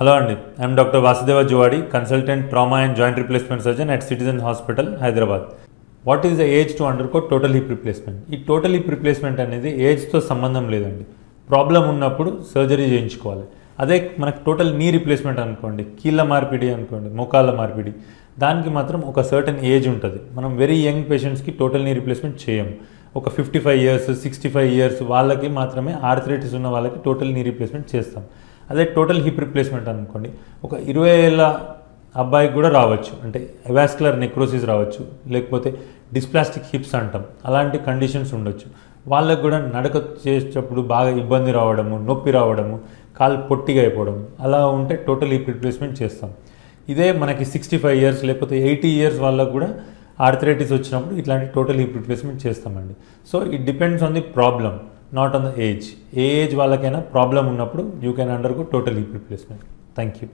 Hello Andy, I am Dr. Vasudeva Jowadi, consultant trauma and joint replacement surgeon at Citizens Hospital, Hyderabad. What is the age to undergo total hip replacement? ఈ total hip replacement అనేది ఏజ్తో సంబంధం లేదండి. Problem ఉన్నప్పుడు surgery చేయించుకోవాలి. అదే మనకు total knee replacement అనుకోండి, కీళ్ళ మార్పిడి అనుకోండి, మోకాళ్ళ మార్పిడి, దానికి మాత్రం ఒక సర్టన్ ఏజ్ ఉంటుంది. మనం వెరీ యంగ్ పేషెంట్స్కి టోటల్ నీ రిప్లేస్మెంట్ చేయము. ఒక 55 ఇయర్స్ 65 ఇయర్స్ వాళ్ళకి మాత్రమే ఆర్థరైటిస్ ఉన్న వాళ్ళకి టోటల్ నీ రిప్లేస్మెంట్ చేస్తాం. అదే టోటల్ హిప్ రిప్లేస్మెంట్ అనుకోండి, ఒక 20 ఏళ్ళ అబ్బాయికి కూడా రావచ్చు. అంటే వాస్కులర్ నెక్రోసిస్ రావచ్చు, లేకపోతే డిస్ప్లాస్టిక్ హిప్స్ అంటాం, అలాంటి కండిషన్స్ ఉండొచ్చు. వాళ్ళకు కూడా నడక చేసేటప్పుడు బాగా ఇబ్బంది రావడము, నొప్పి రావడము, కాలు పొట్టిగా అయిపోవడం, అలా ఉంటే టోటల్ హిప్ రిప్లేస్మెంట్ చేస్తాం. ఇదే మనకి 65 ఇయర్స్ లేకపోతే 80 ఇయర్స్ వాళ్ళకు కూడా ఆర్థరైటిస్ వచ్చినప్పుడు ఇట్లాంటి టోటల్ హిప్ రిప్లేస్మెంట్ చేస్తామండి. So it depends on the problem, not on the age. A age వాళ్ళకైనా ప్రాబ్లం ఉన్నప్పుడు you can undergo total hip replacement. Thank you.